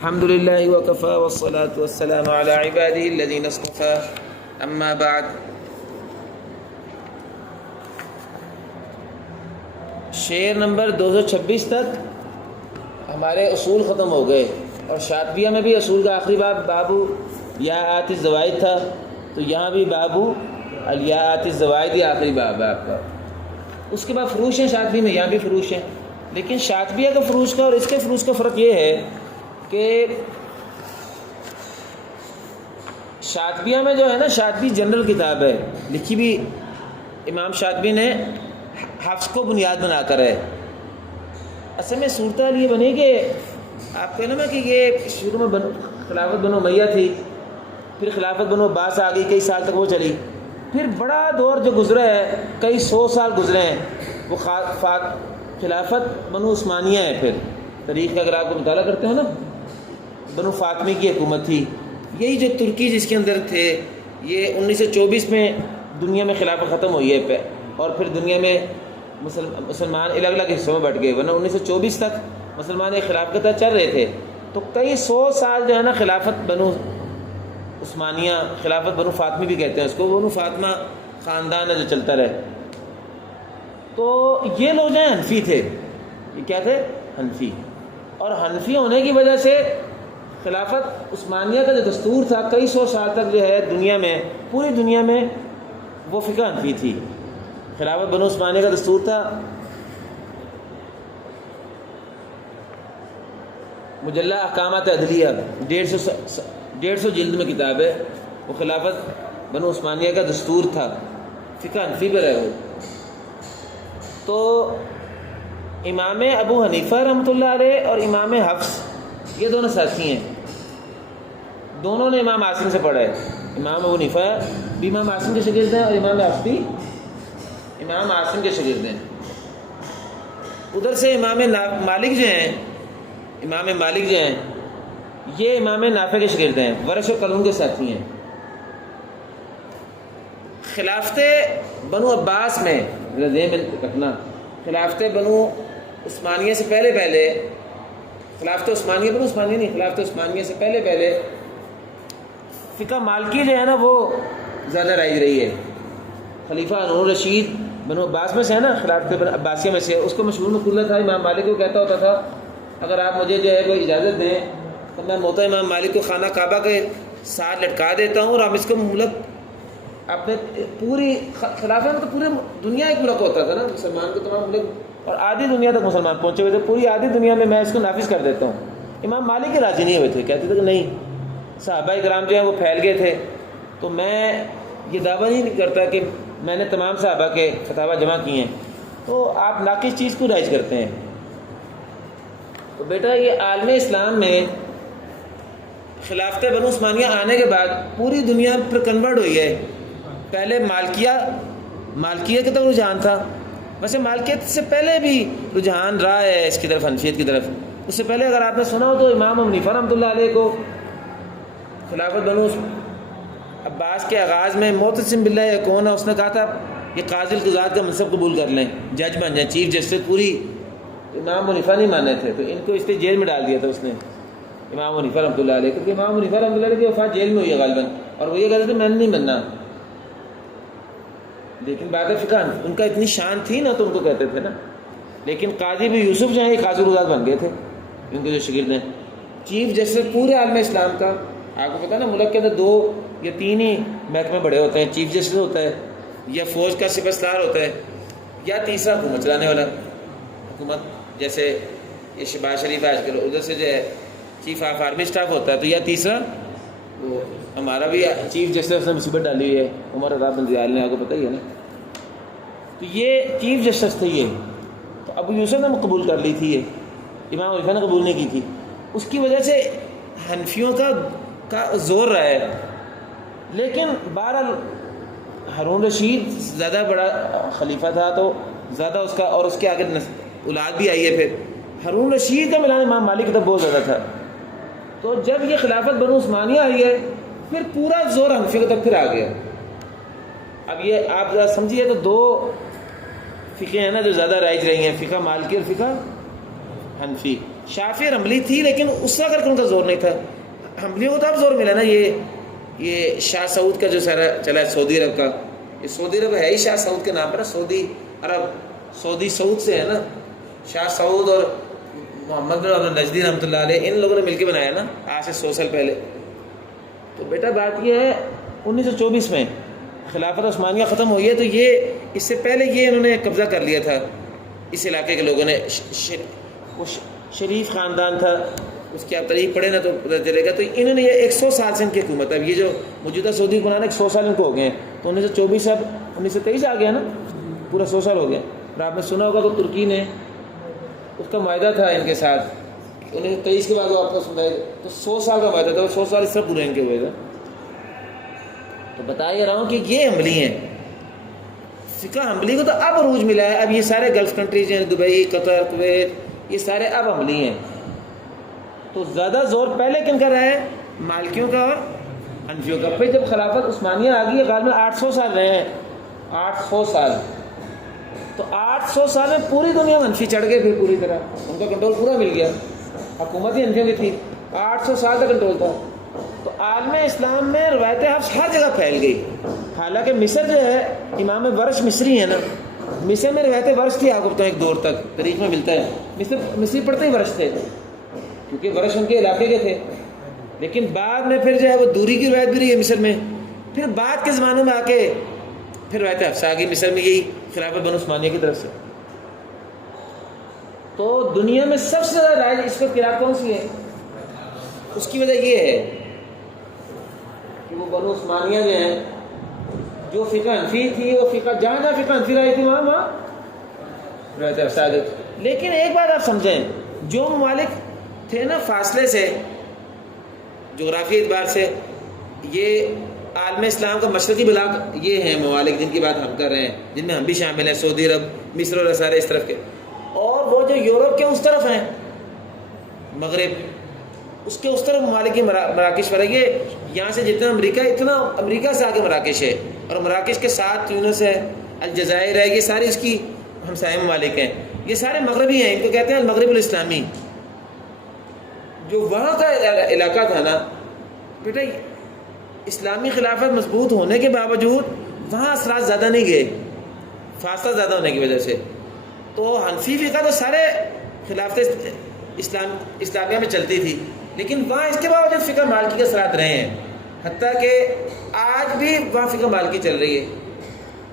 الحمد لله وكفى والصلاة والسلام على عباده الذين اصطفى اما بعد. شعر نمبر 226 تک ہمارے اصول ختم ہو گئے، اور شاطبیہ میں بھی اصول کا آخری باب بابو یاءات الزوائد تھا، تو یہاں بھی بابو الیاءات الزوائد ہی آخری باب ہے آپ کا. اس کے بعد فروش ہیں شاطبی میں، یہاں بھی فروش ہیں، لیکن شاطبیہ کا فروش کا اور اس کے فروش کا فرق یہ ہے کہ شاطبیہ میں جو ہے نا، شاطبی جنرل کتاب ہے، لکھی بھی امام شاطبی نے حفظ کو بنیاد بنا کر ہے. اصل میں صورتحال یہ بنی کہ آپ کو علم ہے کہ یہ شروع میں خلافت بنو امیہ تھی، پھر خلافت بنو عباس آ گئی، کئی سال تک وہ چلی، پھر بڑا دور جو گزرا ہے، کئی 100 سال گزرے ہیں، وہ خلافت بنو عثمانیہ ہے. پھر تاریخ کا اگر آپ کو مطالعہ کرتے ہو نا، بنو فاطمی کی حکومت تھی. یہی جو ترکی جس کے اندر تھے، یہ 1924 میں دنیا میں خلافت ختم ہوئی ہے، اور پھر دنیا میں مسلمان الگ الگ حصوں میں بٹ گئے، ورنہ 1924 تک مسلمان ایک خلافت چل رہے تھے. تو کئی 100 سال جو ہے نا خلافت بنو عثمانیہ، خلافت بنو فاطمی بھی کہتے ہیں اس کو، بنو فاطمہ خاندان ہے جو چلتا رہے. تو یہ لوگ جو ہیں حنفی تھے. یہ کیا تھے؟ حنفی. اور حنفی ہونے کی وجہ سے خلافت عثمانیہ کا جو دستور تھا، کئی 100 سال تک جو ہے دنیا میں، پوری دنیا میں وہ فقہ حنفی تھی. خلافت بنو عثمانیہ کا دستور تھا، مجلہ احکامات عدلیہ 150 جلد میں کتاب ہے، وہ خلافت بنو عثمانیہ کا دستور تھا، فقہ حنفی پہ رہے ہو. تو امام ابو حنیفہ رحمۃ اللہ علیہ اور امام حفص یہ دونوں ساتھی ہیں، دونوں نے امام عاصم سے پڑھا ہے. امام ابو حنیفہ بھی امام عاصم کے شاگرد ہیں، اور امام حفص بھی امام عاصم کے شاگرد ہیں. ادھر سے امام مالک جو ہیں، امام مالک جو ہیں، یہ امام نافع کے شاگرد ہیں، ورش و قلم کے ساتھی ہیں. خلافت بنو عباس میں ذہن میں رکھنا، خلافت بنو عثمانیہ سے پہلے خلافت عثمانیہ بنو عثمانیہ نہیں، خلافت عثمانیہ سے پہلے فقہ مالکی جو ہے نا وہ زیادہ رائج رہی ہے. خلیفہ ہارون الرشید بنو عباس میں سے ہے نا، خلافت عباسیہ میں سے، اس کو مشہور مقولہ تھا، امام مالک کو کہتا ہوتا تھا اگر آپ مجھے جو ہے کوئی اجازت دیں تو میں موتا امام مالک کو خانہ کعبہ کے ساتھ لٹکا دیتا ہوں، اور ہم اس کو ملک اپنے پوری خلافت میں تو پورے دنیا ایک ملک ہوتا تھا نا، مسلمان کو تمام ملک، اور آدھی دنیا تک مسلمان پہنچے ہوئے تھے، پوری آدھی دنیا میں اس کو نافذ کر دیتا ہوں. امام مالک کے راضی نہیں ہوئے تھے، کہتے تھے کہ نہیں، صحابہ کرام جو ہیں وہ پھیل گئے تھے، تو میں یہ دعویٰ نہیں کرتا کہ میں نے تمام صحابہ کے فتاویٰ جمع کیے ہیں، تو آپ ناقص چیز کو رائج کرتے ہیں. تو بیٹا یہ عالم اسلام میں خلافت بنو عثمانیہ آنے کے بعد پوری دنیا پر کنورٹ ہوئی ہے. پہلے مالکیہ کی طرف رجحان تھا، ویسے مالکیت سے پہلے بھی رجحان رہا ہے اس کی طرف، حنفیت کی طرف. اس سے پہلے اگر آپ نے سنا ہو تو امام ابو حنیفہ رحمۃ اللہ علیہ کو خلافت بنو عباس کے آغاز میں معتصم باللہ یہ کون ہے، اس نے کہا تھا یہ قاضی القضات کا منصب قبول کر لیں، جج بن جائیں، چیف جسٹس. پوری امام ابو حنیفہ نہیں ماننے تھے، تو ان کو اس لیے جیل میں ڈال دیا تھا اس نے، امام ابو حنیفہ رحمۃ اللہ علیہ، کیونکہ امام ابو حنیفہ رحمۃ اللہ علیہ کی وفات جیل میں ہوئی ہے غالباً، اور وہ یہ کہتے تھے میں نے نہیں بننا. لیکن بعد فقہ ان کا اتنی شان تھی نا تو ان کو کہتے تھے نا. لیکن قاضی بھی یوسف جو ہیں یہ قاضی القضات بن گئے تھے، ان کے جو شاگرد ہیں. چیف جسٹس پورے عالم اسلام کا، آپ کو پتہ ہے نا ملک کے اندر 2 یا 3 ہی محکمے بڑے ہوتے ہیں، چیف جسٹس ہوتا ہے، یا فوج کا سپہ سالار ہوتا ہے، یا تیسرا حکومت چلانے والا. حکومت جیسے یہ شہباز شریف آج کل، ادھر سے جو ہے چیف آف آرمی اسٹاف ہوتا ہے، تو یا تیسرا وہ ہمارا بھی چیف جسٹس نے مصیبت ڈالی ہوئی ہے، عمر رضا بندیال نے، آپ کو پتہ ہی ہے نا. تو یہ چیف جسٹس تھے یہ. تو ابو یوسف نے قبول کر لی تھی، یہ امام حنیفہ نے قبول نہیں کی تھی. اس کی وجہ سے حنفیوں کا زور رہا ہے. لیکن بہرحال ہارون رشید زیادہ بڑا خلیفہ تھا، تو زیادہ اس کا، اور اس کے آگے اولاد بھی آئی ہے. پھر ہارون رشید کا ملان امام مالک کی طرف بہت زیادہ تھا. تو جب یہ خلافت بنو عثمانیہ آئی ہے، پھر پورا زور حنفیوں کی طرف پھر آ گیا. اب یہ آپ ذرا سمجھیے، تو 2 فقہ ہیں نا جو زیادہ رائج رہی ہیں، فقہ مالکی اور فقہ حنفی. شافعی اور حنبلی تھی لیکن اس وقت ان کا زور نہیں تھا. حنبلیوں کو تو اب زور ملا نا. یہ شاہ سعود کا جو سارا چلا ہے سعودی عرب کا, یہ سعودی عرب ہے ہی شاہ سعود کے نام پر نا. سعودی عرب, سعودی سعود سے ہے نا. شاہ سعود اور محمد بن عبد النجدی رحمۃ اللہ علیہ, ان لوگوں نے مل کے بنایا نا آج سے 100 سال پہلے. تو بیٹا بات یہ ہے 1924 میں خلافت عثمانیہ ختم ہوئی ہے, تو یہ اس سے پہلے یہ انہوں نے قبضہ کر لیا تھا اس علاقے کے لوگوں نے. وہ شریف خاندان تھا, اس کی آپ تاریخ پڑھیں نا تو پتہ چلے گا. تو انہوں نے یہ 100 سال سے ان کی حکومت, اب یہ جو موجودہ سعودی حکمران 100 سال ان کو ہو گئے ہیں. تو 1924 اب 1923 آ گیا نا, پورا 100 سال ہو گیا. اور آپ نے سنا ہوگا تو ترکی نے اس کا معاہدہ تھا ان کے ساتھ 1923 کے بعد وہ آپ کو سنائے, تو 100 سال کا معاہدہ تھا. 100 سال اس طرح پورے ان کے ہوئے تھے. تو بتا یہ رہا ہوں کہ یہ حنبلی ہیں. فقہ حنبلی کو تو اب عروج ملا ہے. اب یہ سارے گلف کنٹریز ہیں, دبئی, قطر, کویت, یہ سارے اب حنبلی ہیں. تو زیادہ زور پہلے کن کا رہا ہے؟ مالکیوں کا اور حنفیوں کا. پھر جب خلافت عثمانیہ آ گئی ہے, غالباً 800 سال رہے ہیں, 800 سال. تو 800 سال میں پوری دنیا میں حنفی چڑھ گئے. پھر پوری طرح ان کا کنٹرول پورا مل گیا. حکومت ہی حنفیوں کی تھی, 800 سال کا کنٹرول تھا. تو عالم اسلام میں روایت حفظ ہر جگہ پھیل گئی. حالانکہ مصر جو ہے, امام ورش مصری ہے نا, مصر میں روایت ورش تھی. آپ کو ایک دور تک تاریخ میں ملتا ہے مصری پڑھتے ہی ورش تھے, کیونکہ ورش ان کے علاقے کے تھے. لیکن بعد میں پھر جو ہے وہ دوری کی روایت بھی رہی ہے مصر میں. پھر بعد کے زمانے میں آ کے پھر روایت حفص آ گئی مصر میں, یہی خلافت بنو عثمانیہ کی طرف سے. تو دنیا میں سب سے زیادہ رائج اس وقت قرأت کون سی ہے؟ اس کی وجہ یہ ہے کہ وہ بنو عثمانیہ جو ہیں, جو فقہ حنفی تھی, وہ فقہ جہاں جہاں فقہ حنفی رہی تھی وہاں روایت حفص آ گئی. لیکن ایک بات آپ سمجھیں, جو ممالک تھے نا فاصلے سے, جغرافی اعتبار سے, یہ عالم اسلام کا مشرقی بلاک یہ ہیں ممالک جن کی بات ہم کر رہے ہیں, جن میں ہم بھی شامل ہیں, سعودی عرب, مصر اور سارے اس طرف کے. اور وہ جو یورپ کے اس طرف ہیں, مغرب, اس کے اس طرف ممالک کی مراکش پر ہے. یہ یہاں سے جتنا امریکہ, اتنا امریکہ سے آگے مراکش ہے, اور مراکش کے ساتھ تیونس ہے, الجزائر ہے, یہ ساری اس کی ہمسائے ممالک ہیں. یہ سارے مغربی ہیں, ان کو کہتے ہیں المغرب الاسلامی. جو وہاں کا علاقہ تھا نا بیٹا, اسلامی خلافت مضبوط ہونے کے باوجود وہاں اثرات زیادہ نہیں گئے, فاصلہ زیادہ ہونے کی وجہ سے. تو حنفی فقہ تو سارے خلافت اسلامیہ میں چلتی تھی, لیکن وہاں اس کے باوجود فقہ مالکی کے اثرات رہے ہیں, حتیٰ کہ آج بھی وہاں فقہ مالکی چل رہی ہے.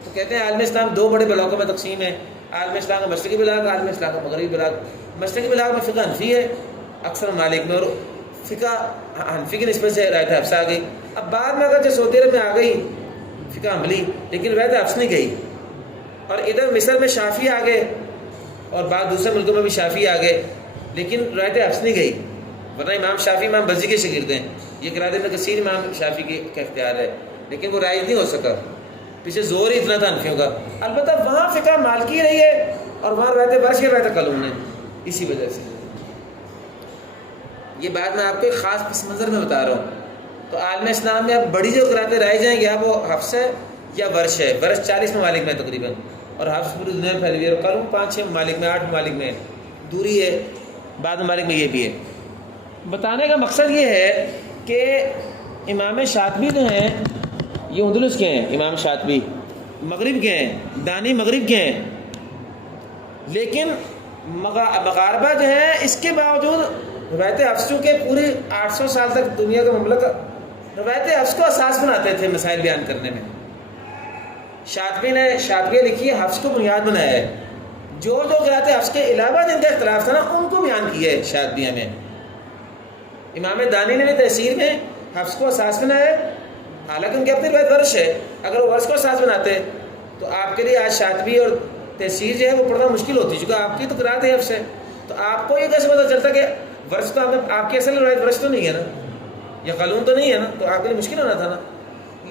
تو کہتے ہیں عالم اسلام 2 بڑے بلاکوں میں تقسیم ہے, عالم اسلام کا مشرقی بلاک, عالم اسلام کا مغربی بلاک. مشرقی بلاک میں فقہ حنفی ہے اکثر ممالک میں, اور فقہ حنفی کی نسبت سے روایت حفص آ گئی. اب بعد میں اگرچہ سعودی عرب میں آ گئی فقہ حنبلی, لیکن روایت حفص نہیں گئی. اور ادھر مصر میں شافعی آ گئے, اور بعد دوسرے ملکوں میں بھی شافعی آ گئے, لیکن روایت حفص نہیں گئی. ورنہ امام شافعی امام بزی کے شاگرد ہیں, یہ قرأت ابن کثیر امام شافعی کا اختیار ہے, لیکن وہ رائج نہیں ہو سکا, پیچھے زور ہی اتنا تھا حنفیوں کا. البتہ وہاں فقہ مالکی رہی ہے, اور وہاں روایت ورش کی روایت قلم نے, اسی وجہ سے. یہ بات میں آپ کو ایک خاص پس منظر میں بتا رہا ہوں. تو عالم اسلام میں اب بڑی جو قرأتیں رائج ہیں, یا وہ حفص ہے یا ورش ہے. ورش 40 ممالک میں تقریباً, اور حفص پوری دنیا میں پھیلی ہوئی ہے. اور قلم 5-6 ممالک میں, 8 ممالک میں, دوری ہے بعض ممالک میں یہ بھی ہے. بتانے کا مقصد یہ ہے کہ امام شاطبی جو ہیں یہ اندلس کے ہیں, امام شاطبی مغرب کے ہیں, دانی مغرب کے ہیں, لیکن مغاربہ جو ہیں اس کے باوجود روایت حفص کے پوری 800 سال تک دنیا کا مملکت روایت حفص کو اساس بناتے تھے مسائل بیان کرنے میں. شاطبی نے شاطبیہ لکھی ہے, حفص کو بنیاد بنایا ہے. جو قرأت حفص کے علاوہ جن کا اختلاف تھا نا, ان کو بیان کیا ہے شاطبیہ میں. امام دانی نے بھی تحصیل میں حفص کو اساس بنایا ہے, حالانکہ ان کی اپنی روایت ورش ہے. اگر وہ ورش کو اساس بناتے تو آپ کے لیے آج شاطبی اور تحصیل جو ہے وہ پڑھنا مشکل ہوتی, چونکہ آپ کی تو قرأت حفص ہے. تو آپ کو یہ کیسے پتہ چلتا کہ ورش تو آپ کی اصل روایت ورش تو نہیں ہے نا, یا قانون تو نہیں ہے نا, تو آپ کے لیے مشکل ہونا تھا نا.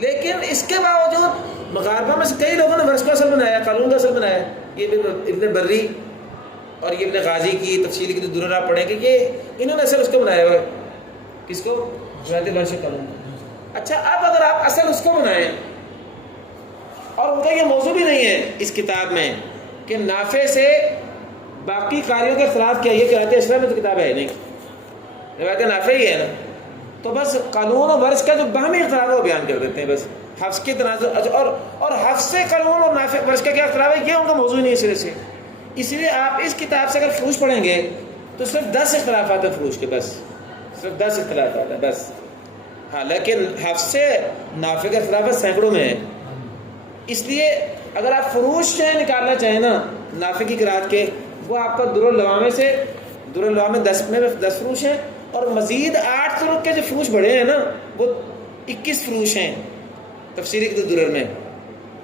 لیکن اس کے باوجود مغاربہ میں سے کئی لوگوں نے ورش کو اصل بنایا, قانون کا اصل بنایا. یہ ابن بری اور یہ ابن غازی کی تفصیل کی درر آپ پڑھیں کہ یہ انہوں نے اصل اس کو بنایا ہوا ہے. کس کو؟ روایت ورش قانون. اچھا, اب اگر آپ اصل اس کو بنائیں, اور ان کا یہ موضوع بھی نہیں ہے اس کتاب میں کہ نافع سے باقی قاریوں کے اختلاف کیا یہ روایت اشرف میں تو کتاب ہے نہیں، روایت نافع ہی ہے نا، تو بس قانون و ورث کا جو باہمی اختلاف ہے وہ بیان کر دیتے ہیں بس حفظ کے تنازع، اور حفظ سے قانون اور نافع ورث کا کیا اختلاف ہے یہ ان کا موضوع نہیں ہے سرے سے. اس لیے آپ اس کتاب سے اگر فروش پڑھیں گے تو صرف 10 اختلافات ہیں فروش کے، بس صرف 10 اختلافات ہیں بس. ہاں لیکن حفظ سے نافع کا اختلاف سینکڑوں میں ہے. اس لیے اگر آپ فروش جو ہے نکالنا چاہیں نا نافع کی قرات کے، وہ آپ کا دراللوامے سے، دراللوامے 10 فروش ہیں، اور مزید 8 طرق کے جو فروش بڑھے ہیں نا وہ 21 فروش ہیں تفسیری کے درر میں،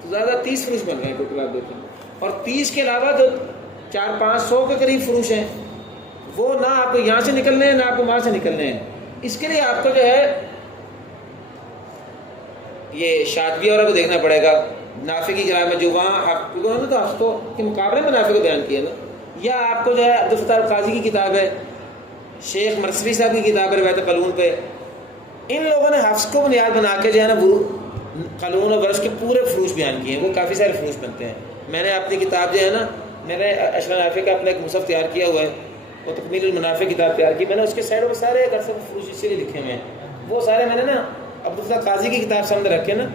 تو زیادہ 30 فروش بن رہے ہیں ٹوٹل آپ دیکھیں. اور 30 کے علاوہ جو 400-500 کے قریب فروش ہیں وہ نہ آپ کو یہاں سے نکلنے ہیں نہ آپ کو وہاں سے نکلنے ہیں. اس کے لیے آپ کو جو ہے یہ شاطبی اور کو دیکھنا پڑے گا نافع کی قرات میں، جو وہاں انہوں نے تو ہفتوں کے مقابلے میں نافع کو بیان کیا نا، یا آپ کو جو ہے عبدالفتاح القاضی کی کتاب ہے، شیخ مرسوی صاحب کی کتاب ہے روایت قلون پہ، ان لوگوں نے حفظ کو بنیاد بنا کے جو ہے نا وہ قلون اور ورث کے پورے فروش بیان کیے ہیں. وہ کافی سارے فروش بنتے ہیں. میں نے اپنی کتاب جو ہے نا، میں نے اشرف نافع کا اپنا ایک مصحف تیار کیا ہوا ہے، وہ تکمیل المنافع کتاب تیار کی میں نے، اس کے سائڈوں میں سارے فروش اسی لیے لکھے ہوئے ہیں. وہ سارے میں نے نا عبدالفتاح قاضی کی کتاب سامنے رکھے نا،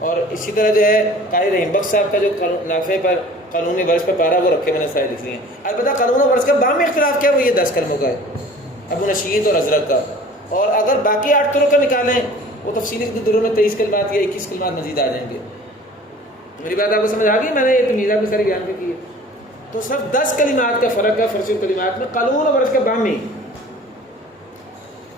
اور اسی طرح جو ہے قاری رحیم بخش صاحب کا جو نافع پر قانونی ورث پر پارا وہ رکھے میں نے سارے لکھ لیے ہیں. البتہ قانون و ورث کا باہمی اختلاف کیا وہ یہ 10 کلموں کا ہے، ابو نشید اور حضرت کا. اور اگر باقی 8 طرق کا نکالیں وہ تفصیلی دروں میں 23 کلمات یا 21 کلمات مزید آ جائیں گے. میری بات آپ کو سمجھ آ گئی؟ میں نے یہ تمیز آپ کو ساری بیان کر کی ہے. تو صرف 10 کلمات کا فرق ہے فرش کلمات میں قانون و ورث کا باہمی.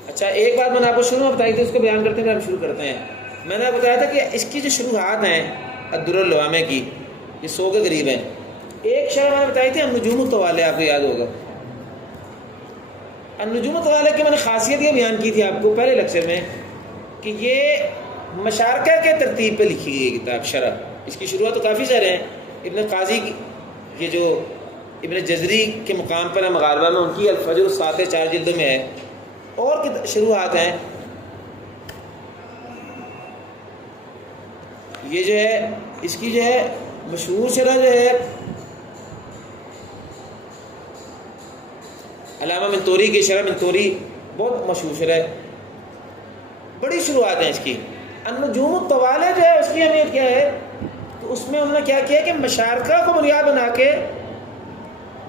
اچھا ایک بات میں نے آپ کو شروع میں بتائی تھی، اس کو بیان کرتے ہیں ہم شروع کرتے ہیں. میں نے بتایا تھا کہ اس کی جو شروحات ہیں الدراللوامے کی یہ 100 کے قریب ہیں. ایک شرح میں نے بتائی تھی النجوم الطوالع، آپ کو یاد ہوگا. النجوم الطوالع کی میں نے خاصیت یہ بیان کی تھی آپ کو پہلے لیکچر میں کہ یہ مشارکہ کے ترتیب پہ لکھی گئی کتاب شرح. اس کی شروعات تو کافی سارے ہیں. ابن قاضی کی یہ جو ابن جزری کے مقام پر ہے مغاربہ میں، ان کی الفجر الساطع 4 جلدوں میں ہے. اور شروحات ہیں. یہ جو ہے اس کی جو ہے مشہور شرح جو ہے علامہ منتوری کی شرح، منتوری بہت مشہور شرح ہے، بڑی شروحات ہیں اس کی. النجوم الطوالع جو ہے اس کی اہمیت کیا ہے کہ اس میں انہوں نے کیا کیا کہ مشارکہ کو بنیاد بنا کے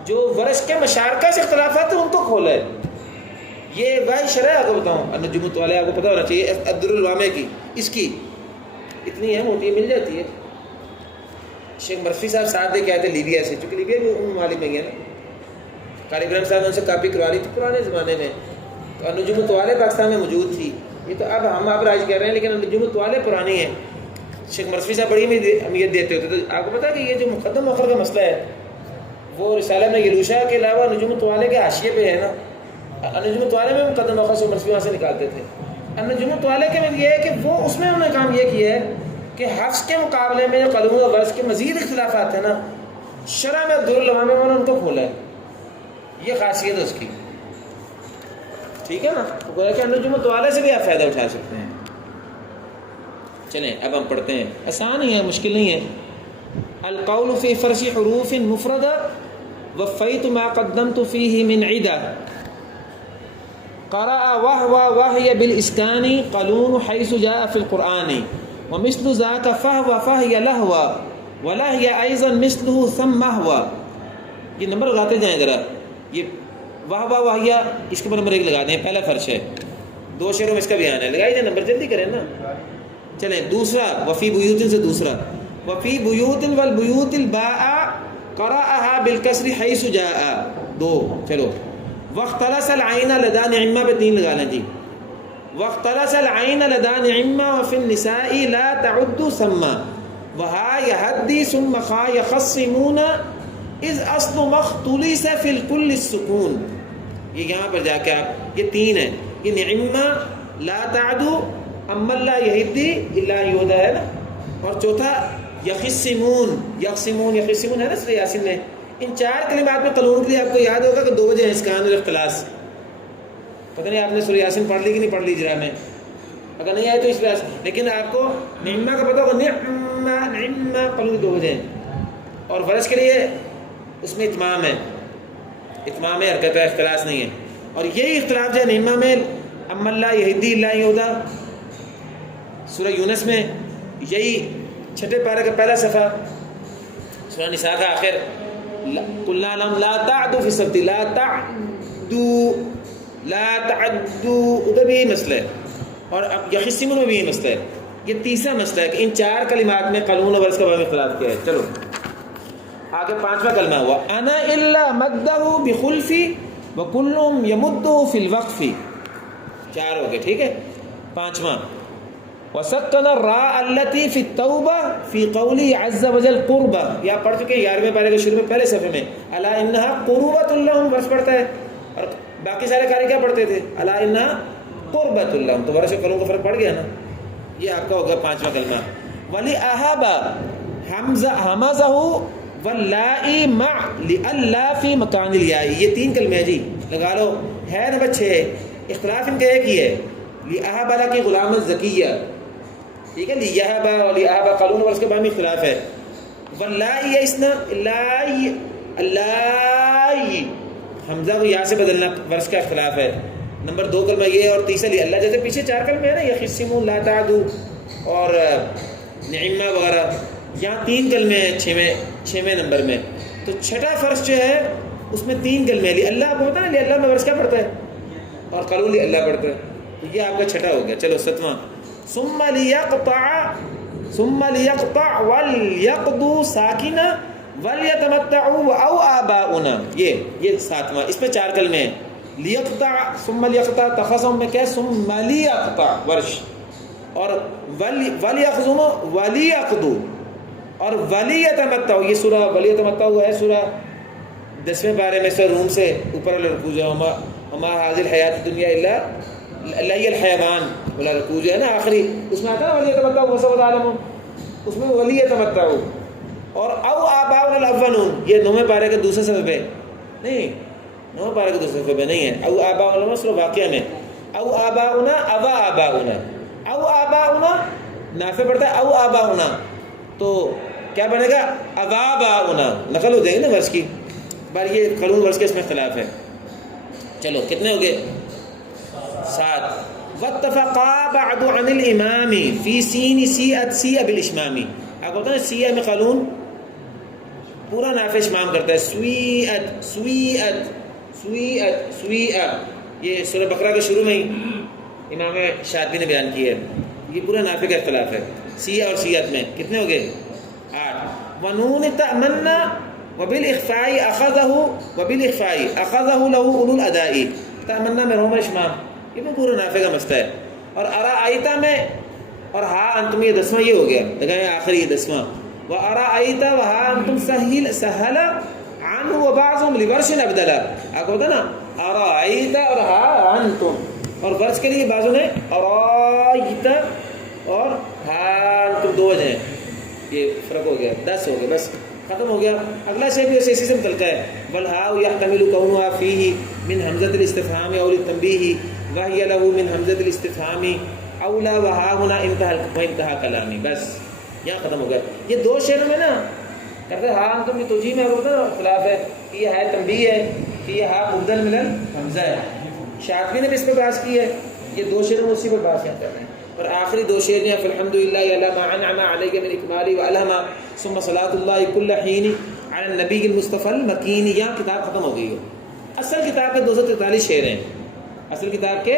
جو ورث کے مشارکہ سے اختلافات ہیں ان کو کھولا ہے. یہ بھائی شرح آپ کو بتاؤں النجوم الطوالع آپ کو پتہ ہونا چاہیے الدراللوامے کی، اس کی اتنی ہے موٹی مل جاتی ہے. شیخ مرفی صاحب ساتھ دے کے آئے تھے لیبیا سے، چونکہ لیبیا بھی ان ممالک میں ہے نا. قاری ابراہیم صاحب نے ان سے کاپی کروا لی تھی پرانے زمانے میں. تو النجوم الطوالع پاکستان میں موجود تھی. یہ تو اب ہم آپ راج کر رہے ہیں لیکن النجوم الطوالع پرانی ہے. شیخ مرفی صاحب بڑی اہمیت دیتے ہوتے. تو آپ کو پتہ ہے کہ یہ جو مقدم مؤخر کا مسئلہ ہے وہ رسالہ میں یلوشا کے علاوہ النجوم الطوالع کے حاشیے پہ ہے نا. النجوم الطوالع میں مقدم مؤخر سے مرفی وہاں سے نکالتے تھے. النجوم الطوالع کے میں یہ ہے کہ وہ اس میں انہوں نے کام یہ کیا ہے کہ حفظ کے مقابلے میں جو قلون و ورث کے مزید اختلافات ہیں نا شرح میں الدراللوامے میں ان کو کھولا ہے. یہ خاصیت ہے اس کی. ٹھیک ہے نا. تو گویا کہ النجوم الطوالع سے بھی آپ فائدہ اٹھا سکتے ہیں. چلیں اب ہم پڑھتے ہیں. آسان ہی ہے، مشکل نہیں ہے. القول فی فرش حروف مفردہ وفیت ما قدمت فیہ من عدہ قرأ وهو وهي بالإسكان قلون حيث جاء في القرآن ومثل ذاك فهو فهي لهو ولهي أيضا مثله ثم هو. یہ نمبر لگاتے جائیں ذرا. یہ وهو وهي اس کے نمبر 1 لگا دیں. پہلا فرش ہے، 2 شعروں میں اس کا بیان ہے. لگائی جائیں نمبر، جلدی کریں نا. چلیں دوسرا وفی بیوت سے دوسرا وفی بیوت والبیوت الباء قرأها بالکسر حيث جاء 2. چلو واختلس العین لدى نعمہ پہ 3 لگا لیں جی. واختلس العین لدى نعمہ وفي النساء لا تعد ثم وها يهدي ثم خا يخصمون اذ اصل مختلس في الكل السکون. یہ یہاں پر جا کے آپ یہ 3 ہیں. یہ نعمہ لا تعد اما لا يهدي الا يهدى ہے نا. اور چوتھا یخصمون یخصمون ہے نا سورہ یاسین میں. ان 4 کلمات میں قلون کے لیے آپ کو یاد ہوگا کہ 2 وجہ ہیں اسکان اور اختلاس. پتہ نہیں آپ نے سورہ یاسین پڑھ لی کہ نہیں پڑھ لی اجرا میں، اگر نہیں آئے تو اس لحاظ. لیکن آپ کو نعمہ کا پتہ ہوگا نعمہ قلون کی 2 وجہ ہیں. اور ورث کے لیے اس میں اتمام ہے. اتمام حرکت ہے، اختلاس نہیں ہے. اور یہی اختلاف جو ہے نیما میں ام اللہ یہدی اللہ یہدا سورہ یونس میں، یہی چھٹے پارے کا پہلا صفحہ، سورہ نساء کا آخر، قلنا لهم لا تعدوا في السبت، لا تعدوا، لا تعدوا، ادھر بھی یہی مسئلہ ہے. اور اب یخصمون میں بھی یہی مسئلہ ہے. یہ تیسرا مسئلہ ہے کہ ان چار کلمات میں قانون اور ورس کا باہمی اختلاف کیا ہے. چلو آگے پانچواں کلمہ ہوا انا الا مدہ بخلفی وکلهم یمدہ فی الوقف. چار ہو گئے، ٹھیک ہے. پانچواں وسکن الراء التي في التوبہ فی قولی عز وجل قربہ. یہ آپ پڑھ چکے ہیں 11ویں پارے کے شروع میں پہلے صفحے میں. الا انها قربۃ لهم ورس پڑھتا ہے، اور باقی سارے قاری کیا پڑھتے تھے؟ الا انها قربۃ لهم. تو ورس قلم کا فرق پڑ گیا نا. یہ آپ کا ہوگا پانچواں کلمہ. ولی اہب حمزہ واللائی مع لئلا فی مکان الیاء. یہ تین کلمے ہیں جی، لگا لو. ہے نمبر 6. اختلاف ان کا ایک ہی ہے، لأہب کی غلام زکیہ، ٹھیک ہے. لیہب اور لیہب قانون اور اس کے باہمی اختلاف ہے. واللائی اسنا اللائی، اللائی حمزہ کو یا سے بدلنا ورس کا اختلاف ہے. نمبر 2 کلمہ یہ، اور تیسرا لی اللہ. جیسے پیچھے 4 کلمے ہیں نا، یخصمون، لا تعدو اور نعمہ وغیرہ، یہاں 3 کلمے ہیں 6ویں نمبر میں. تو چھٹا فرش جو ہے اس میں 3 کلمے ہیں. لی اللہ آپ ہوتا ہے نا، لی اللہ میں ورس کیا پڑھتا ہے؟ اور قانون لی اللہ پڑھتا ہے. یہ آپ کا چھٹا ہو گیا. چلو 7واں ثم لیقطع ولیقضوا ساکنہ ولیتمتعوا او آباؤنا. یہ 7واں. اس میں 4 کلمے ہیں. لیقطع، ثم لیقطع، تخصم میں کیا؟ ثم لیقطع ورش، اور ولیقضوا ولیقضوا، اور ولیتمتعوا. یہ سورہ ولیتمتعوا ہے سورہ 10ویں پارے میں سے روم سے اوپر رکوع جو ہما حاضر حیات دنیا الا لہی الحیوان والا رکوع جو ہے نا آخری، اس میں آتا ہے ولیتمتعوا وسوف تعلمون، اس میں ولیتمتعوا. اور او آباؤنا الاولون، یہ 9ویں پارے کے دوسرے صفحے پہ نہیں، 9ویں پارے کے دوسرے صفحے پہ نہیں ہے. او آباؤنا سورہ واقعہ میں، او آباؤنا ابا آباؤنا، او آباؤنا نافع پڑھتا ہے او آباؤنا، تو کیا بنے گا؟ اباباؤنا. نقل ہو جائے گی نا ورس کی. بار یہ قانون ورس کے اس میں اختلاف ہے. چلو کتنے ہو گئے؟ 7. واتفقا بعد عن الامام فی سین سیئت سیئ بالاشمام. آپ ہوتا ہے سیئ میں قانون پورا نافع اشمام کرتا ہے. سویئت سویئت سویئت سویئ. یہ سورہ بقرہ کے شروع میں ہی امام شاطبی نے بیان کی ہے. یہ پورا نافع کا اختلاف ہے سیئ اور سیئت میں. کتنے ہو گئے؟ 8. ونون تأمنا وبالاخفاء اخذه له اولو الاداء. تأمنا میں روم اشمام، یہ بھی پورا نافع کا مسئلہ ہے. اور ارائیتا میں، اور ہا انتم، یہ 10واں یہ ہو گیا، لگائیں آخری یہ 10واں. وارائیتا وہا انتم سہل عنہ وبعضهم لورش ابدلا. آپ کو ہوتا نا ارائیتا اور ہا انتم، اور ورش کے لیے بعضوں نے ارائیتا اور ہا انتم 2 وجہ ہیں. یہ فرق ہو گیا. 10 ہو گیا، بس ختم ہو گیا. اگلا شے بھی اسی سے متعلقہ ہے. والہاء يحتمل كونها فيه من حمزة الاستفهام او للتنبيه وهي له من حمزة الاستفهام اولى وها هنا انتهى كلامي. بس یہاں ختم ہو گیا. یہ 2 شعروں میں نا کہتے ہاں تم یہ توجیہ میں ہوتا نا خلاف ہے کہ یہ ہے تنبیہ ہے کہ یہ ہاں مبدل من الحمزہ ہے. شاطبی نے بھی اس پہ بحث کی ہے. یہ 2 شعروں میں اسی پر بحث کر رہے ہیں. اور آخری 2 شعر ہیں فالحمدللہ علی ما انعم علیک من اکمال والہم ثم صلاۃ اللہ کل حین علی النبی المصطفی المکین. یہاں کتاب ختم ہو گئی ہے. اصل کتاب کے 243 شعر ہیں. اصل کتاب کے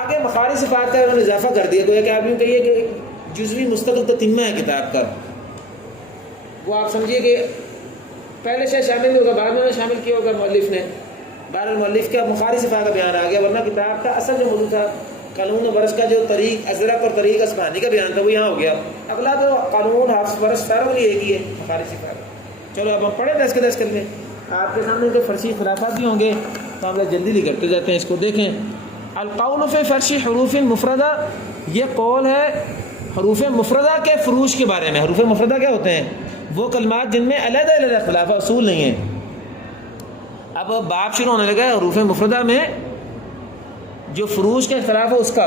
آگے مخارج صفات کا انہوں نے اضافہ کر دیا. گویا کہ آپ یوں کہیے کہ جزوی مستقل تتمہ ہے کتاب کا. وہ آپ سمجھیے کہ پہلے شاید شامل ہوگا، بعد میں شامل کیا ہوگا مؤلف نے. بعد المؤلف کا مخارج صفات کا بیان آ گیا، ورنہ کتاب کا اصل جو موضوع تھا قانون ورث کا جو طریق ازرق اور طریق اسبانی کا بیان تھا وہ یہاں ہو گیا. اگلا تو قانون حفظ ورث سارا بھی ایک ہی ہے مخارج صفات. چلو اب ہم پڑھیں 10 کے 10 کلمے. آپ کے سامنے جو فرشی خلافات بھی ہوں گے تو ہم لوگ جلدی کرتے جاتے ہیں. اس کو دیکھیں. القول فی فرش حروف مفردہ، یہ قول ہے حروف مفردہ کے فروش کے بارے میں. حروف مفردہ کیا ہوتے ہیں؟ وہ کلمات جن میں علیحدہ علیحدہ خلاف اصول نہیں ہیں. اب باب شروع ہونے لگا ہے حروف مفردہ میں جو فروش کا اختلاف ہے اس کا.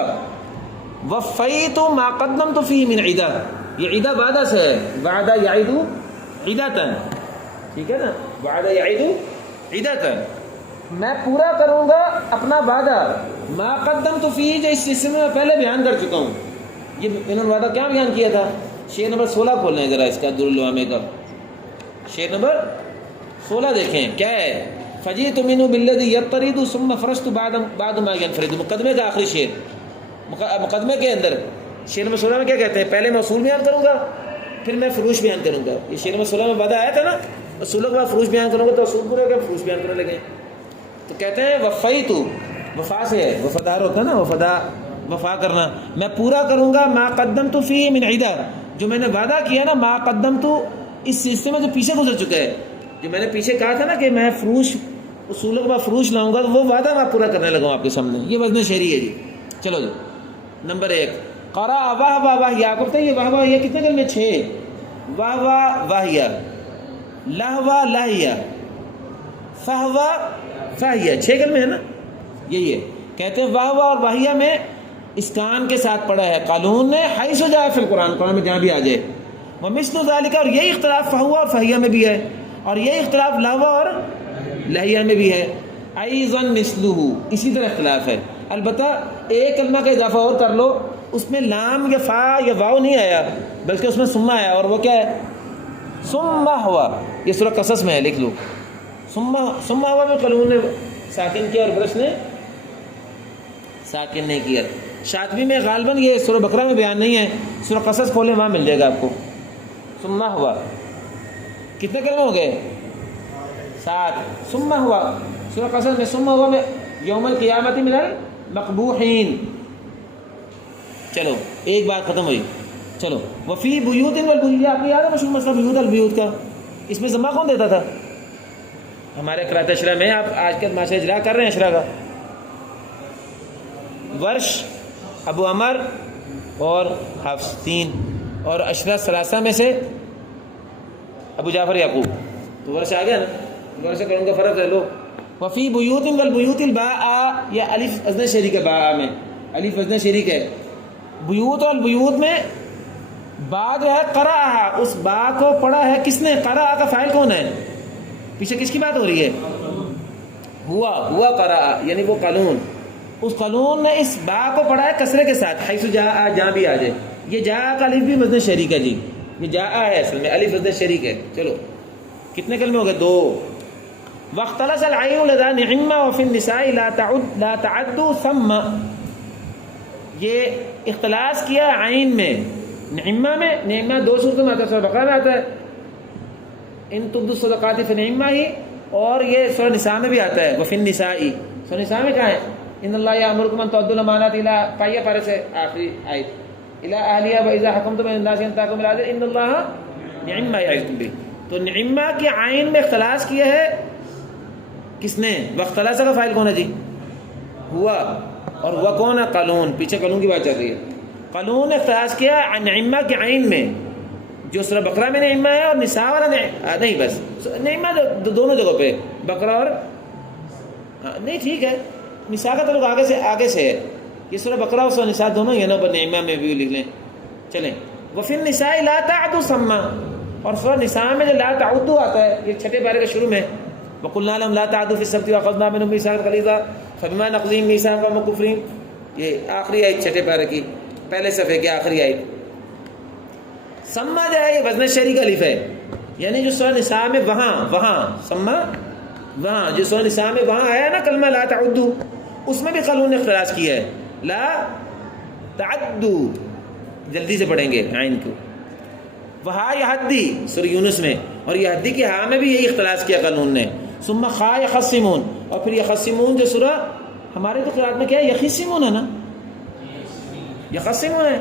وفیت ما قدمت فیہ من عدہ، یہ عدہ وعدہ سے ہے. وعدہ یعید عدۃ، ٹھیک ہے نا. وعدہ یعید عدت میں پورا کروں گا اپنا وعدہ ما قدمت فیہ جو اس سلسلے میں پہلے بیان کر چکا ہوں. یہ انہوں نے وعدہ کیا بیان کیا تھا؟ شعر نمبر 16 کھول لیں ذرا اس کا درالعوامے کا شعر نمبر 16 دیکھیں کیا ہے. فجئت منه بالذی یطرد ثم فرشت بعد ما ينفرد. مقدمے کا آخری شعر مقدمے کے اندر شعر نمبر 16 میں کیا کہتے ہیں؟ پہلے میں اصول بیان کروں گا پھر میں فروش بیان کروں گا. یہ شعر نمبر 16 میں وعدہ آیا تھا نا, اصولوں کے بعد فروش بیان کروں گا تو اصول پورے ہو گئے, فروش بیان کرنے لگے. تو کہتے ہیں وفیت, وفا سے ہے, وفادار ہوتا ہے نا, وفا کرنا. میں پورا کروں گا ما قدمت فیہ من عدہ, جو میں نے وعدہ کیا نا ما قدمت اس سلسلے میں جو پیچھے گزر چکا ہے, جو میں نے پیچھے کہا تھا نا کہ میں فروش اصولوں کے بعد فروش لاؤں گا, تو وہ وعدہ میں پورا کرنے لگا ہوں آپ کے سامنے. یہ وزن شعری ہے جی. چلو جی نمبر 1 قرأ واہ واہ واہیا. آپ کو پتہ ہے یہ واہ واہیا کتنے کلمے؟ 6. واہ واہ واہیا, لہوا لاہیا, فہوا فاہیا, 6 کلمے ہیں نا. یہی ہے کہتے ہیں واہ واہ اور واہیا میں اسکان کے ساتھ پڑھا ہے قالون نے حیث جاء فی القرآن, قرآن میں جہاں بھی آ جائے. ومثل ذالک, اور یہی اختلاف فہوا اور فہیا میں بھی ہے, اور یہی اختلاف لہوا اور لہیا میں بھی ہے. ایضاً مثلہ, اسی طرح اختلاف ہے. البتہ ایک کلمہ کا اضافہ اور کر لو, اس میں لام یا فا یا واو نہیں آیا بلکہ اس میں سمہ آیا, اور وہ کیا ہے؟ سمہ ہوا. یہ سورہ قصص میں ہے, لکھ لو. سمہ ہوا میں قالون نے ساکن کیا اور برش نے ساکن نہیں کیا. شاطبی میں غالباً یہ سورہ بقرہ میں بیان نہیں ہے, سورہ قصص کھولیں وہاں مل جائے گا آپ کو. سمہ ہوا کتنے کلمے ہو گئے؟ 7. سمہ ہوا سورہ قصص میں, سمہ ہوا میں یوم القیامت من المقبوحین. چلو ایک بات ختم ہوئی. چلو وفی بیوت والبیوت, آپ کو یاد ہے مشہور مسئلہ بیوت البیوت کا؟ اس میں ضمہ کون دیتا تھا؟ ہمارے قرأت اشرا میں, آپ آج کل ماشاء اجرا کر رہے ہیں اشرا کا, ورش, ابو عمر اور حفص 3, اور اشرا ثلاثہ میں سے ابو جعفر یعقوب. تو ورش آ گیا نا, ورش کا ان کا فرق ہے. لو وفی بیوت والبیوت الباء, یا الف وزن شریک ہے, باء میں الف وزن شریک ہے. بیوت اور بیوت میں با جو ہے قرأ, اس با کو پڑھا ہے کس نے؟ قرأ کا فاعل کون ہے؟ پیچھے کس کی بات ہو رہی ہے؟ ہوا قرأ, یعنی وہ قالون. اس قالون نے اس با کو پڑھا ہے کسرے کے ساتھ, حیث جاء, جہاں بھی آ جائے. یہ جاء کا الف بھی وزن شریک ہے جی, یہ جاء ہے اصل میں, الف وزن شریک ہے. چلو کتنے کلمے ہو گئے؟ 2. واختلس العین لدى نعمہ وفی النساء لا تعد ثم, یہ اختلاس کیا عین میں, نعمہ میں. نعمہ 2 صورتوں میں آتا ہے, سورہ بقرہ میں آتا ہے ان تبدوا الصدقات فنعما ہی, اور یہ سورہ نساء میں بھی آتا ہے وفی النساء. سورہ نساء میں کہاں ہے؟ ان اللہ یامرکم ان تؤدوا الامانات الى, پائیے پارے سے آخری آیت, الى اہلیہ واذا حکمتم بین الناس ان تحکموا بالعدل ان اللہ نعم یعظکم بہ. تو نعمہ کی عین میں اختلاس کیا ہے کس نے؟ واختلاس کا فاعل کون ہے جی؟ ہوا, اور وہ کون ہے؟ قالون. پیچھے قالون کی بات چل رہی ہے. قالون نے اختلاس کیا نعمہ کی عین میں, جو سورہ بقرہ میں نعمہ ہے, اور نساء والا نہیں, بس نعمہ دونوں جگہوں پہ, بقرہ اور نہیں, ٹھیک ہے, نساء کا تعلق آگے سے ہے. یہ سورہ بقرہ اور سورہ نساء دونوں ہی ہے نا, پر نعمہ میں بھی لکھ لیں. چلیں وفی النساء لا تعدوا ثم, اور سورہ نساء میں جو لا تعدوا آتا ہے, یہ 6 پارے کے شروع میں, وقلنا لهم لا تعدوا في السبت واخذنا منهم ميثاقا غليظا فبما نقضهم ميثاقهم وكفرهم. یہ آخری آیت 6 پارے کی, پہلے صفحے کی آخری آیت. سما جو ہے یہ وزن شریک الف ہے, یعنی جو سورہ نساء میں وہاں سما, وہاں جو سورہ نساء میں وہاں آیا نا کلمہ لا تعدوا, اس میں بھی قالون نے اختلاس کیا ہے. لا تعدوا, جلدی سے پڑھیں گے عین کو. وہا یہدی سورہ یونس میں, اور یہدی کی ہاں میں بھی یہی اختلاس کیا قانون نے. ثم خا یخصمون, اور پھر یخصمون جو سورہ ہمارے تو قرآن میں کیا ہے؟ یخصمون ہے نا, یخصمون ہے,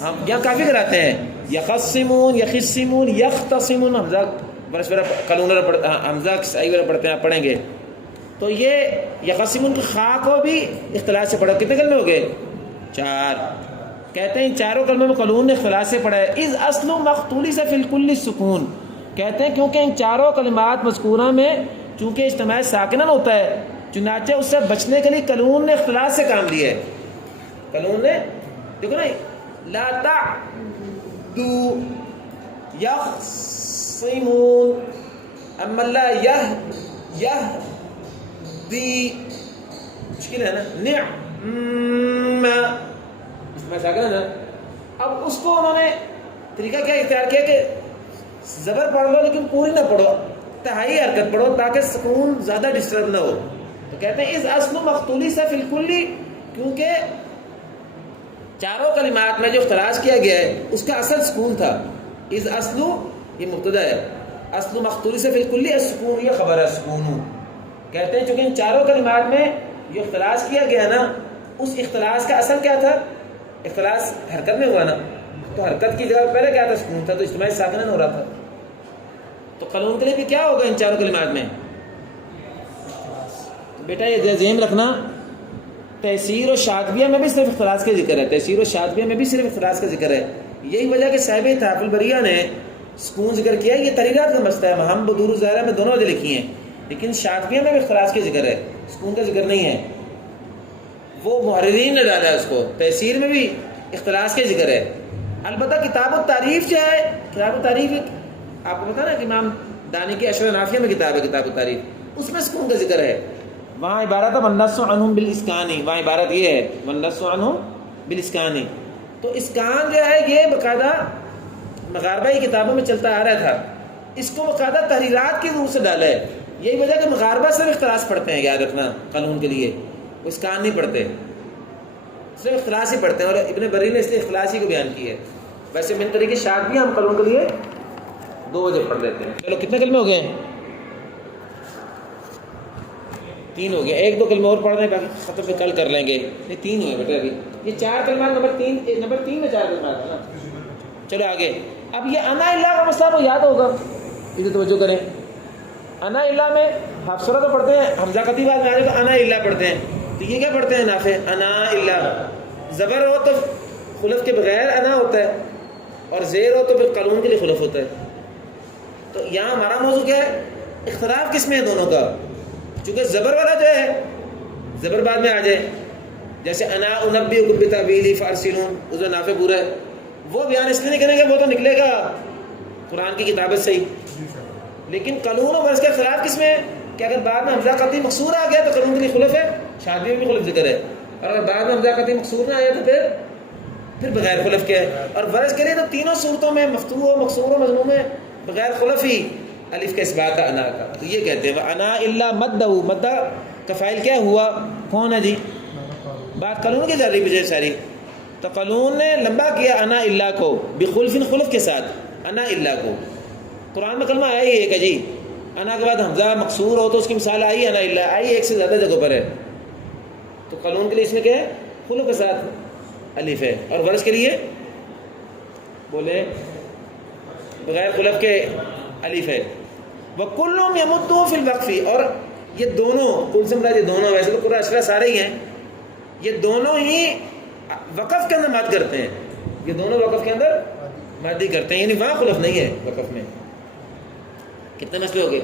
ہم یہاں کافی کراتے ہیں یخصمون یخصمون یختصمون, حمزہ برس برا قانون حمزہ صحیح برا پڑھتے ہیں, آپ پڑھیں گے تو یہ یخصمون کی خا کو بھی اختلاس سے پڑھا. کتنے کلمے ہو گئے؟ 4. کہتے ہیں ان چاروں کلموں میں قانون نے اختلاس سے پڑھا ہے. اذ اصل مقتولی سے فی الکل سکون, کہتے ہیں کیونکہ ان چاروں کلمات مذکورہ میں چونکہ اجتماع ساکنن ہوتا ہے, چنانچہ اس سے بچنے کے لیے قانون نے اختلاس سے کام لیا ہے. قانون نے دیکھو نا, لا تعدوا یخصمون, اما لا یہدی مشکل ہے نا، نعم اس میں شاگر ہے نا. اب اس کو انہوں نے طریقہ کیا اختیار کیا کہ زبر پڑھ لو لیکن پوری نہ پڑھو، تہائی حرکت پڑھو تاکہ سکون زیادہ ڈسٹرب نہ ہو. تو کہتے ہیں اس اصل مختولی سے فی الکلی، کیونکہ چاروں کلمات میں جو اختلاس کیا گیا ہے اس کا اصل سکون تھا. اس اصل یہ مبتدا ہے، اصل مختولی سے فی الکلی السکون، یہ خبر ہے سکون. کہتے ہیں چونکہ ان چاروں کلمات میں جو اختلاس کیا گیا نا، اس اختلاس کا اصل کیا تھا؟ اختلاس حرکت میں ہوا نا، تو حرکت کی جگہ پہلے کیا تھا؟ سکون تھا، تو اجتماعی ساکنن ہو رہا تھا. تو قانون کے لیے بھی کیا ہوگا ان چاروں کلمات میں؟ تو بیٹا یہ ذہن رکھنا، تحسیر و شاطبیہ میں بھی صرف اختلاس کا ذکر ہے، تحسیر و شاطبیہ میں بھی صرف اختلاس کا ذکر ہے. یہی وجہ کہ صاحب تحف البریہ نے سکون ذکر کیا، یہ تحریرات کا مسئلہ ہے. ہم بدور الظاہرہ میں دونوں وجہ لکھی ہیں، لیکن شاطبیہ میں بھی اختلاس کا ذکر ہے، سکون کا ذکر نہیں ہے. وہ محررین نے ڈالا ہے اس کو. تحسیر میں بھی اختلاس کا ذکر ہے. البتہ کتاب التعریف جو ہے، کتاب التعریف آپ کو پتا نا کہ امام دانی کی اشرح نافیہ میں کتاب ہے کتاب التعریف، اس میں سکون کا ذکر ہے. وہاں عبارت ہے والنص عنہم بالاسکانی، وہاں عبارت یہ ہے والنص عنہم بالاسکانی. تو اسکان جو ہے یہ باقاعدہ مغاربہ کی کتابوں میں چلتا آ رہا تھا، اس کو باقاعدہ تحریرات کی روح سے ڈالا ہے. یہی وجہ کہ مغاربہ صرف اختلاس پڑھتے ہیں، یاد رکھنا قانون کے لیے، وہ اسکان نہیں پڑھتے، صرف اختلاس ہی پڑھتے ہیں. اور ابن بری نے اس لیے اختلاس ہی کو بیان کی ہے. ویسے من طریقے شاذ بھی ہم قانون کے لیے دو وجہ پڑھ لیتے ہیں. چلو کتنے کلمے ہو گئے ہیں؟ 3 ہو گئے. 1-2 کلمے اور پڑھ رہے ہیں، باقی ختم پہ کل کر لیں گے. یہ 3 ہوئے بیٹا. ابھی یہ 4 کلمات نمبر 3 میں 4 کلمات ہے نا. چلو آگے. اب یہ انا اللہ کا مسئلہ کو یاد ہوگا، ادھر توجہ کریں. انا اللہ میں حفصرہ تو پڑھتے ہیں، حمزہ قطعی بعد میں آ جائے تو انا اللہ پڑھتے ہیں. تو یہ کیا پڑھتے ہیں نافع؟ انا اللہ. زبر ہو تو خلف کے بغیر انا ہوتا ہے، اور زیر ہو تو پھر قانون کے لیے خلف ہوتا ہے. تو یہاں ہمارا موضوع کیا ہے؟ اختلاف کس میں ہے دونوں کا. چونکہ زبر والا جو ہے زبر بعد میں آ جائے، جیسے انا انبئکم بتاویلہ فارسلون، اس میں نافع پورا ہے. وہ بیان اس لیے نہیں کریں گے، وہ تو نکلے گا قرآن کی کتابت سے ہی. لیکن قانون اور ورث کا اختلاف کس میں ہے کہ اگر بعد میں حمزہ قطعی مقصور آ گیا تو قانون کے لیے خلف ہے، شادی میں بھی خلف ذکر ہے. اور اگر بعد میں حمزہ قطعی مقصور نہ آیا تو پھر بغیر خلف کے ہے. اور ورث کے لیے تو تینوں صورتوں میں مفتوح و مقصور و مضموم میں بغیر خلف ہی الف کے اس بات کا انا کا. تو یہ کہتے ہیں انا الا مدہ، مدہ کا فاعل کیا ہوا؟ کون ہے جی؟ بات قانون کی جاری بجے ساری. تو قانون نے لمبا کیا انا اللہ کو بخلف، خلف کے ساتھ انا اللہ کو. قرآن میں کلمہ آیا ہی ایک ہے جی، انا کے بعد حمزہ مقصور ہو تو اس کی مثال آئی انا اللہ، آئی ایک سے زیادہ جگہوں پر ہے. تو قانون کے لیے اس میں کیا ہے؟ خلف کے ساتھ الف ہے. اور ورث کے لیے بولے بغیر خلف کے الف ہے. وَكُلُّمْ يَمُدُّ فِي الْوَقْفِ. اور یہ دونوں کل سے مراد یہ دونوں، ویسے تو قرآن اشرا سارے ہی ہیں، یہ دونوں ہی وقف کے اندر مد کرتے ہیں. یہ دونوں وقف کے اندر مادی کرتے ہیں، یعنی وہاں خلف نہیں ہے وقف میں. کتنے مسئلے ہو گئے؟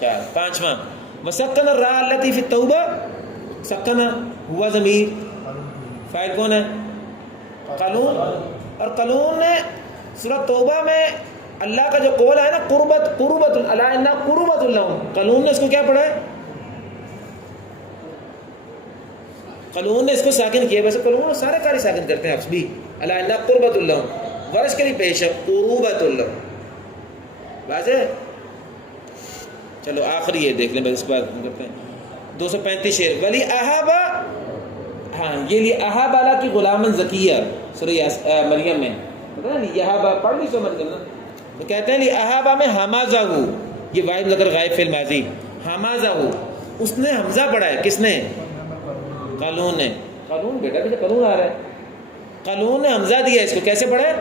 4. 5واں وَسَكَّنَ الرَّاءَ الَّتِي فِي التَّوْبَةِ. سکن ہوا ضمیر، فاعل کون ہے؟ قانون. اور قانون نے سورۃ توبہ میں اللہ کا جو قول ہے نا قربت الا ان قربت اللہ، قانون نے اس کو کیا پڑھا ہے؟ قانون نے اس کو ساکن کیا. ویسے قانون سارے قاری ساکن کرتے ہیں، حفظ بھی الا ان قربت اللہ. ورش کے لیے پیش ہے قربت اللہ. واضح؟ چلو آخری یہ دیکھ لیں، بس اس کے بعد ہم کرتے ہیں 235 شعر. ولی احابا، ہاں یہ لی احاب اعلیٰ کی غلام زکیہ سورہ مریم میں پتہ نہیں یہابا پڑھ نہیں سمجھ کرنا. تو کہتے ہیں لی احابا میں حمازہ ہو، یہ واحد ذکر غائب فعل ماضی. حمازہ ہو، اس نے حمزہ پڑھا ہے. کس نے؟ قانون نے. قانون بیٹا بھی قانون آ رہا ہے، قانون نے حمزہ دیا اس کو. کیسے پڑھا ہے؟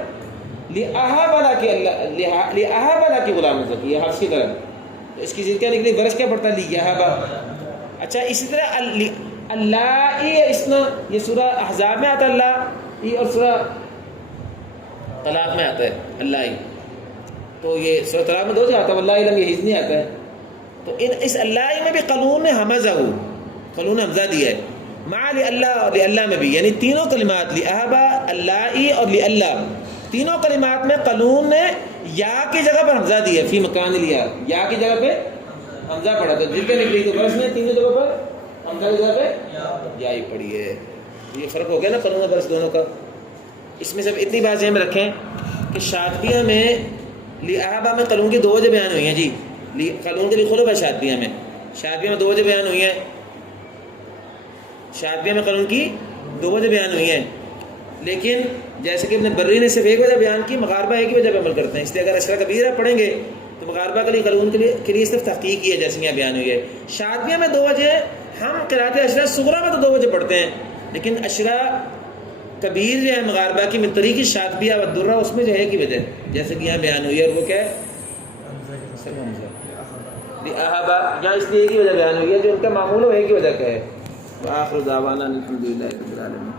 لی احاب اعلیٰ کی اللہ، لی احاب اعلیٰ کی غلام زکیہ، حفظ کی طرح. اس کی ضد کیا نکلی؟ ورش کیا پڑھتا ہے؟ لی یہابا. اچھا اسی طرح اللہ ای اسنا، یہ سورہ احزاب میں آتا ہے اللہ ای، اور سورہ طلاق میں آتا ہے اللہ ای. تو یہ سورہ طلاق میں 2 جگہ آتا ہے، اللہ علم یہ نہیں آتا ہے. تو اس اللہ ای میں بھی قانون نے حمزہ ہو، قانون نے حمزہ دیا ہے. مع لی اللہ اور لی اللہ میں بھی، یعنی تینوں کلمات لی احبا، اللہ ای اور لی اللہ، تینوں کلمات میں قانون نے یا کی جگہ پر حمزہ دیا ہے. فی مکان لیا، یا کی جگہ پہ حمزہ پڑھا تو جتنے نکلی تو برس میں تینوں جگہوں پر حمزہ کی جگہ پہ یا ہی پڑھی ہے. یہ فرق ہو گیا نا قانون برس دونوں کا. اس میں سب اتنی بات ذہن میں رکھیں کہ شاطبیہ میں لِأَحَبَ میں قانون کی 2 وجہ بیان ہوئی ہیں جی. قانون کے لیے خلف ہے شاطبیہ میں. شاطبیہ میں 2 وجہ بیان ہوئی ہیں. شاطبیہ میں قانون کی 2 وجہ بیان ہوئی ہیں. لیکن جیسے کہ ابن بری نے صرف ایک وجہ بیان کی, مغاربہ ایک ہی وجہ پہ عمل کرتے ہیں. اس لیے اگر اشرا کبیرہ پڑھیں گے تو مغاربہ کے لیے قانون کے لیے صرف تحقیق کی ہے جیسے یہاں بیان ہوئی ہے. شاطبیہ میں 2 وجہ, ہم قرات اشرا صغریٰ میں تو 2 وجہ پڑھتے ہیں, لیکن اشرا کبیر جو ہے مغاربہ کی من طریق شاطبیہ و درہ اس میں جو ہے کی وجہ جیسے کہ یہاں بیان ہوئی ہے, اور وہ کیا ہے لِأَحَبَ, یہاں اس لیے ایک ہی وجہ بیان ہوئی ہے جو ان کا معمول ہو ایک ہی وجہ کا ہے. وآخر دعوانا الحمدللہ رب العالمین.